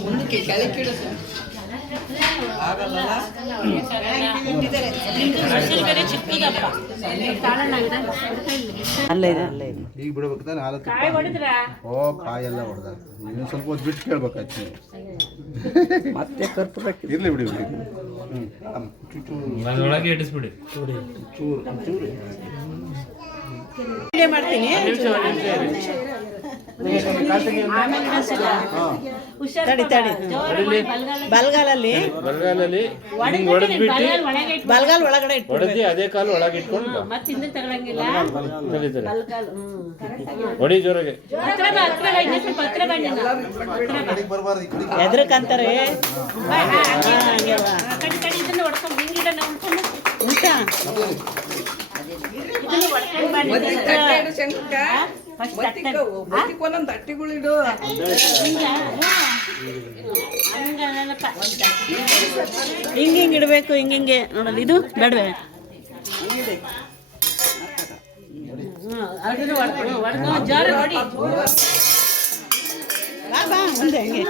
ಮುಂದಕ್ಕೆ ಕೆಳಕಿಡು ಈಗ ಬಿಡ್ಬೇಕಾ ಓ ಕಾಯೆಲ್ಲ ಹೊಡೆದ ಇನ್ನು ಸ್ವಲ್ಪ ಹೊತ್ತು ಬಿಟ್ಟು ಕೇಳ್ಬೇಕಾಯ್ತು ಮತ್ತೆ ಕರ್ಪೂರ ಇರ್ಲಿ ಬಿಡಿ ಒಳಗೆ ಇಡಿಸ್ಬಿಡಿ ಮಾಡ್ತೀನಿ ಬಲ್ಗಾಲಲ್ಲಿ ಬಲ್ಗಾಲ್ ಒಳಗಡೆ ಹೊಡೆದಿ ಅದೇ ಕಾಲು ಒಳಗೆ ಇಟ್ಕೊಂಡು ಹೊಡಿ ಜೋರಾಗೆ ಎದ್ರಕಂತಾರೆ ತಟ್ಟಿಗಳಿಡು ಹಿಂಗೆ ಇಡಬೇಕು ಹಿಂಗೆ ನೋಡಲ್ಲ ಇದು ಬೇಡವೆ ಮುಂದೆ ಹಂಗೆ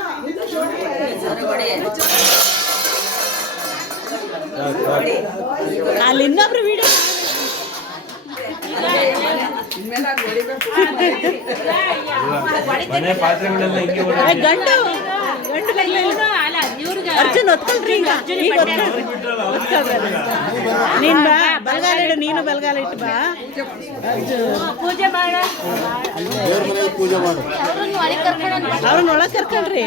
ಅಲ್ಲಿ ಇನ್ನೊಬ್ರು ವಿಡಿಯೋ ಮನೆ ಪಾತ್ರೆಗಳೆಲ್ಲ ಹಿಂಗೆ ಗಂಡು ಅರ್ಜುನ್ ಒತ್ಕೊಳ್ರಿ ಈಗ ನೀನ್ ಬಾ ಬಲ್ಗಾಲ ಇಡು ನೀನು ಬಲ್ಗಾಲ ಇಟ್ಟು ಬಾ ಪೂಜೆ ಮಾಡು ಅವ್ರನ್ನ ಒಳಗೆ ಕರ್ಕೊಳ್ರಿ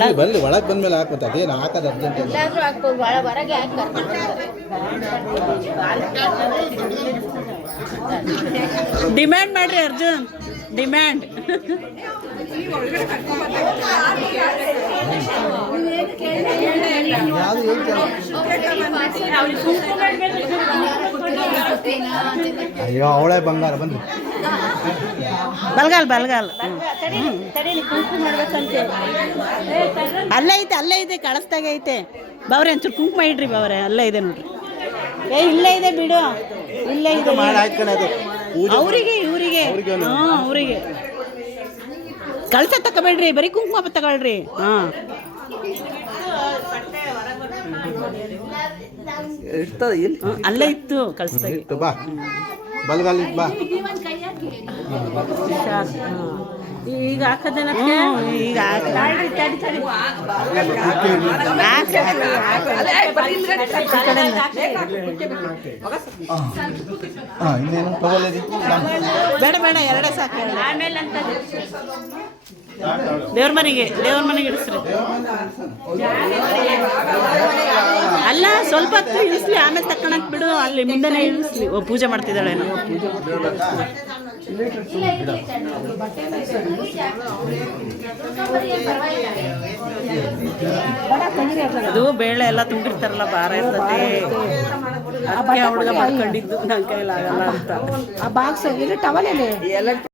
ಅದು ಬರ್ಲಿ ಒಳಗೆ ಬಂದ್ಮೇಲೆ ಹಾಕುತ್ತೆ ಅದೇನು ಹಾಕೋದು ಅರ್ಜೆಂಟ್ ಡಿಮ್ಯಾಂಡ್ ಮಾಡ್ರಿ ಅರ್ಜುನ್ ಡಿಮ್ಯಾಂಡ್ ಅಯ್ಯೋ ಅವಳೇ ಬಂಗಾರ ಬಂದು ಬಲ್ಗಾಲ್ ಅಲ್ಲೇ ಐತೆ ಕಳಿಸ್ದಾಗೆ ಐತೆ ಬಾವ್ರೆ ಒಂಚೂರು ಕುಂಕುಮ ಇಡ್ರಿ ಬಾವ್ರೆ ಅಲ್ಲೇ ಇದೆ ನೋಡ್ರಿ ಇಲ್ಲೇ ಇದೆ ಬಿಡು ಇಲ್ಲೇ ಇದೆ ಅವರಿಗೆ ಇವರಿಗೆ ಅವರಿಗೆ ಕಳ್ಸ ತಗೋಬೇಡ್ರಿ ಬರೀ ಕುಂಕುಮ ತಗೊಳ್ರಿ ಅಲ್ಲೇ ಇತ್ತು ಕಳ್ಸ್ದಾಗೆ ಬಾ ಬಲ್ಗಾಲ್ ಬಾ ಈಗ ಹಾಕದೇನ ಈಗ ಇನ್ನೇನು ತಗೊಳ್ಳೋದು ಬೇಡ ಎರಡೇ ಸಾಕು ಆಮೇಲೆ ಅಂತ ದೇವ್ರ ಮನೆಗೆ ಇಡಿಸ್ರಿ ಅಲ್ಲ ಸ್ವಲ್ಪ ಹೊತ್ತು ಇಳಿಸ್ಲಿ ಆಮೇಲೆ ತಕ್ಕಣಕ್ ಬಿಡು ಅಲ್ಲಿ ಮುಂದೆನೇ ಇಳಿಸ್ಲಿ ಪೂಜೆ ಮಾಡ್ತಿದ್ದಾಳೇನೋ ಅದು ಬೇಳೆ ಎಲ್ಲ ತುಂಬಿರ್ತಾರಲ್ಲ ಭಾರ ಇರ್ತದೆ ಅದಕ್ಕೆ ಹುಡುಗ ಮಾಡ್ಕೊಂಡಿದ್ದು ನನ್ನ ಕೈಲಾಗಲ್ಲ ಅಂತ ಆ ಬಾಕ್ಸ್ ಟವಲ್